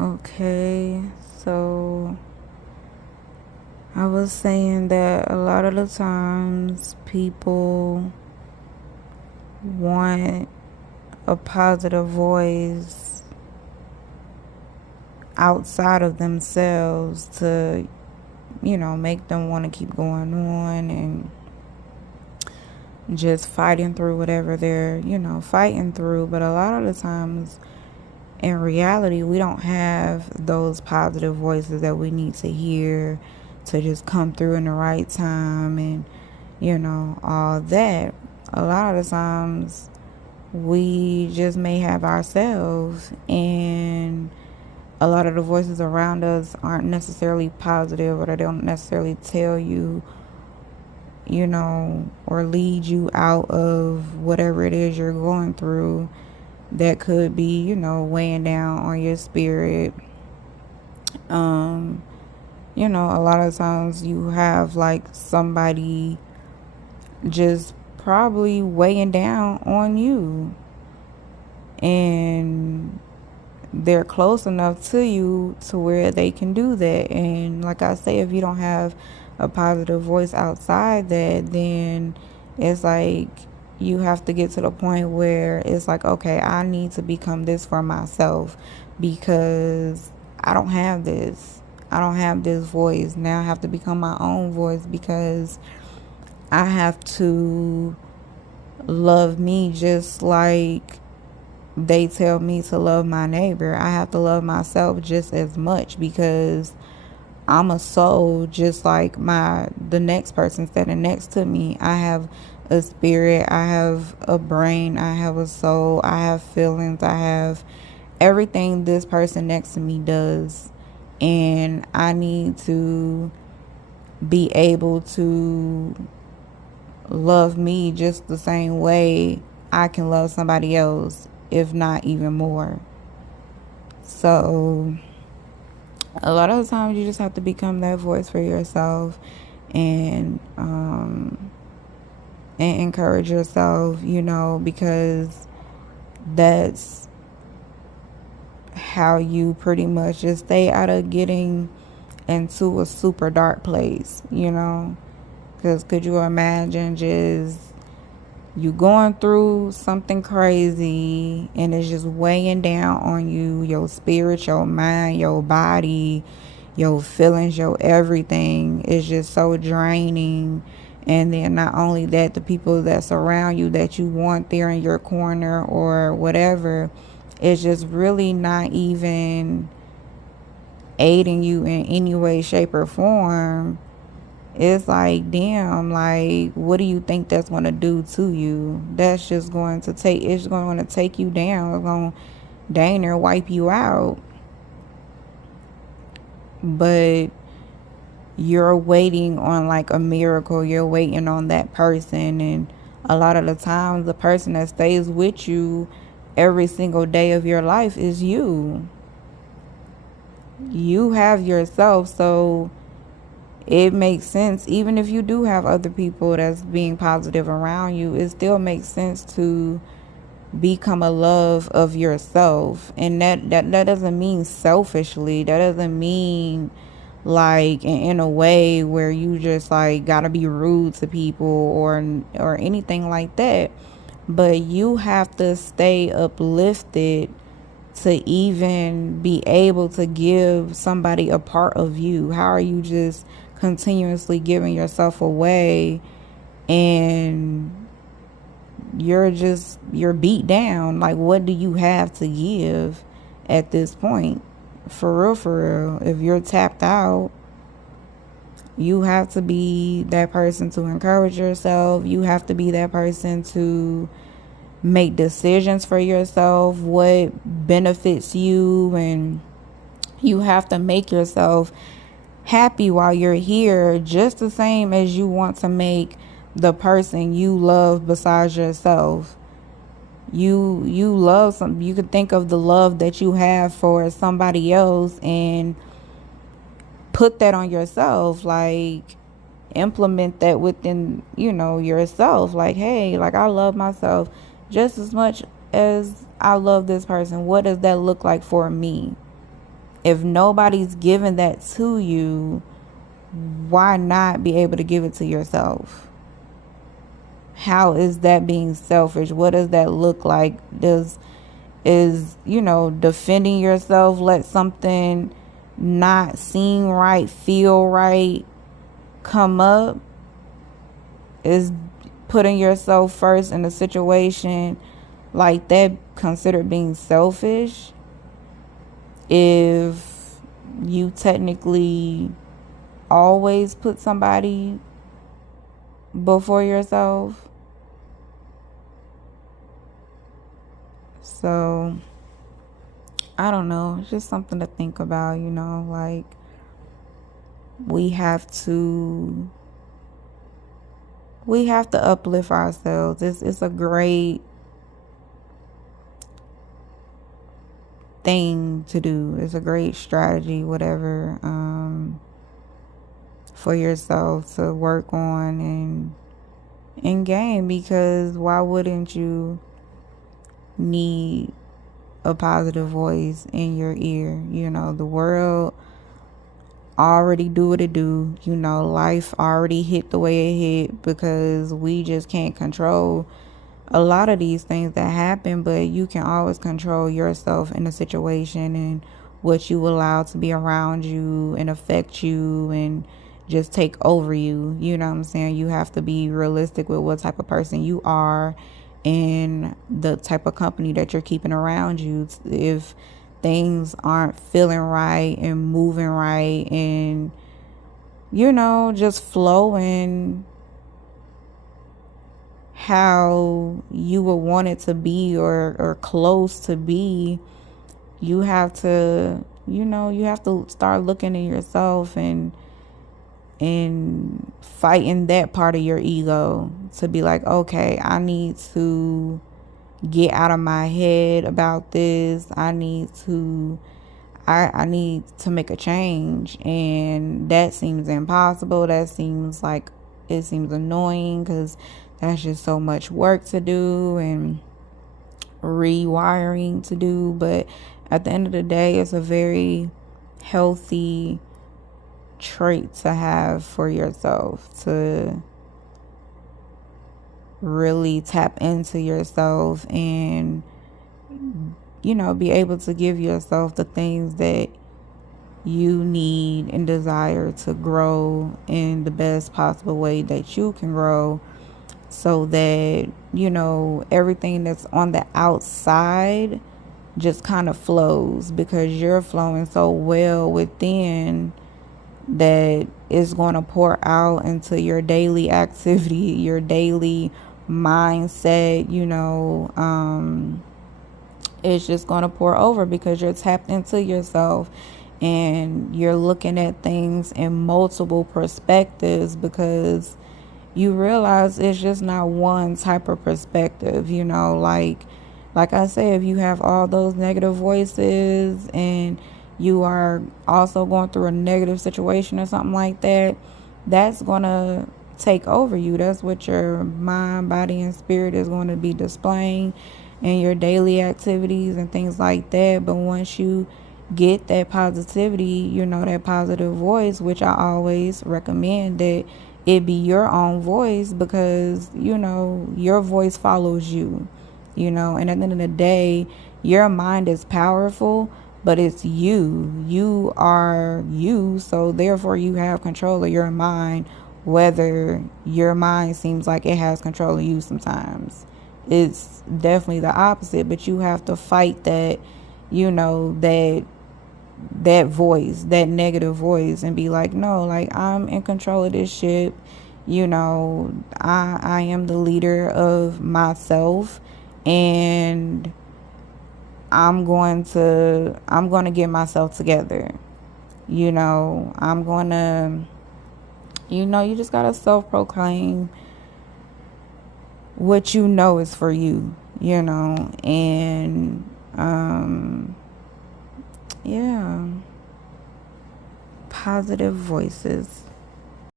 Okay, so I was saying that a lot of the times people want a positive voice outside of themselves to, make them want to keep going on and just fighting through whatever they're, fighting through. But a lot of the times, in reality, we don't have those positive voices that we need to hear to just come through in the right time and, all that. A lot of the times, we just may have ourselves, and a lot of the voices around us aren't necessarily positive, or they don't necessarily tell you, or lead you out of whatever it is you're going through that could be, weighing down on your spirit. Um, a lot of times you have like somebody just probably weighing down on you, and they're close enough to you to where they can do that. And like I say, if you don't have a positive voice outside that, then it's like you have to get to the point where it's like, okay, I need to become this for myself, because I don't have this. I don't have this voice. Now I have to become my own voice, because I have to love me just like they tell me to love my neighbor. I have to love myself just as much, because I'm a soul just like the next person standing next to me. I have a spirit, I have a brain, I have a soul, I have feelings, I have everything this person next to me does. And I need to be able to love me just the same way I can love somebody else, if not even more. So a lot of the times you just have to become that voice for yourself, and encourage yourself, because that's how you pretty much just stay out of getting into a super dark place. Because could you imagine just you going through something crazy and it's just weighing down on you, your spirit, your mind, your body, your feelings, your everything is just so draining. And then not only that, the people that surround you that you want there in your corner or whatever, it's just really not even aiding you in any way, shape, or form. It's like, damn, like, what do you think that's going to do to you? That's just going to it's going to take you down. It's going to dang near wipe you out. But you're waiting on like a miracle. You're waiting on that person. And a lot of the times, the person that stays with you every single day of your life is you. You have yourself. So it makes sense, even if you do have other people that's being positive around you, it still makes sense to become a love of yourself. And that doesn't mean selfishly. That doesn't mean like in a way where you just like gotta be rude to people or anything like that. But you have to stay uplifted to even be able to give somebody a part of you. How are you just continuously giving yourself away, and you're beat down? Like, what do you have to give at this point? For real, if you're tapped out, you have to be that person to encourage yourself. You have to be that person to make decisions for yourself, what benefits you, and you have to make yourself happy while you're here, just the same as you want to make the person you love besides yourself. You love some. You could think of the love that you have for somebody else and put that on yourself. Like, implement that within yourself. Like, hey, like, I love myself just as much as I love this person. What does that look like for me? If nobody's giving that to you, why not be able to give it to yourself? How is that being selfish? What does that look like? Defending yourself, let something not seem right, feel right, come up? Is putting yourself first in a situation like that considered being selfish? If you technically always put somebody before yourself. So I don't know, it's just something to think about, like we have to uplift ourselves. It's a great thing to do. It's a great strategy, whatever, for yourself to work on and gain, because why wouldn't you need a positive voice in your ear? The world already do what it do. Life already hit the way it hit, because we just can't control a lot of these things that happen, but you can always control yourself in a situation and what you allow to be around you and affect you and just take over you. You know what I'm saying? You have to be realistic with what type of person you are and the type of company that you're keeping around you. If things aren't feeling right and moving right and just flowing how you would want it to be, or close to be, you have to start looking at yourself and fighting that part of your ego to be like, okay, I need to get out of my head about this. I need to make a change. And that seems impossible. That seems like it seems annoying, because that's just so much work to do and rewiring to do. But at the end of the day, it's a very healthy trait to have for yourself, to really tap into yourself and be able to give yourself the things that you need and desire to grow in the best possible way that you can grow, so that everything that's on the outside just kind of flows, because you're flowing so well within that it's going to pour out into your daily activity, your daily mindset. It's just going to pour over because you're tapped into yourself and you're looking at things in multiple perspectives, because you realize it's just not one type of perspective. Like I said, if you have all those negative voices and you are also going through a negative situation or something like that, that's going to take over you. That's what your mind, body, and spirit is going to be displaying in your daily activities and things like that. But once you get that positivity, that positive voice, which I always recommend that it be your own voice, because your voice follows you. And at the end of the day, your mind is powerful, but it's you are you, so therefore you have control of your mind, whether your mind seems like it has control of you sometimes. It's definitely the opposite, but you have to fight that that voice, that negative voice, and be like, no, like, I'm in control of this ship. I am the leader of myself, and I'm going to get myself together. I'm going to you just got to self-proclaim what is for you, and yeah, positive voices.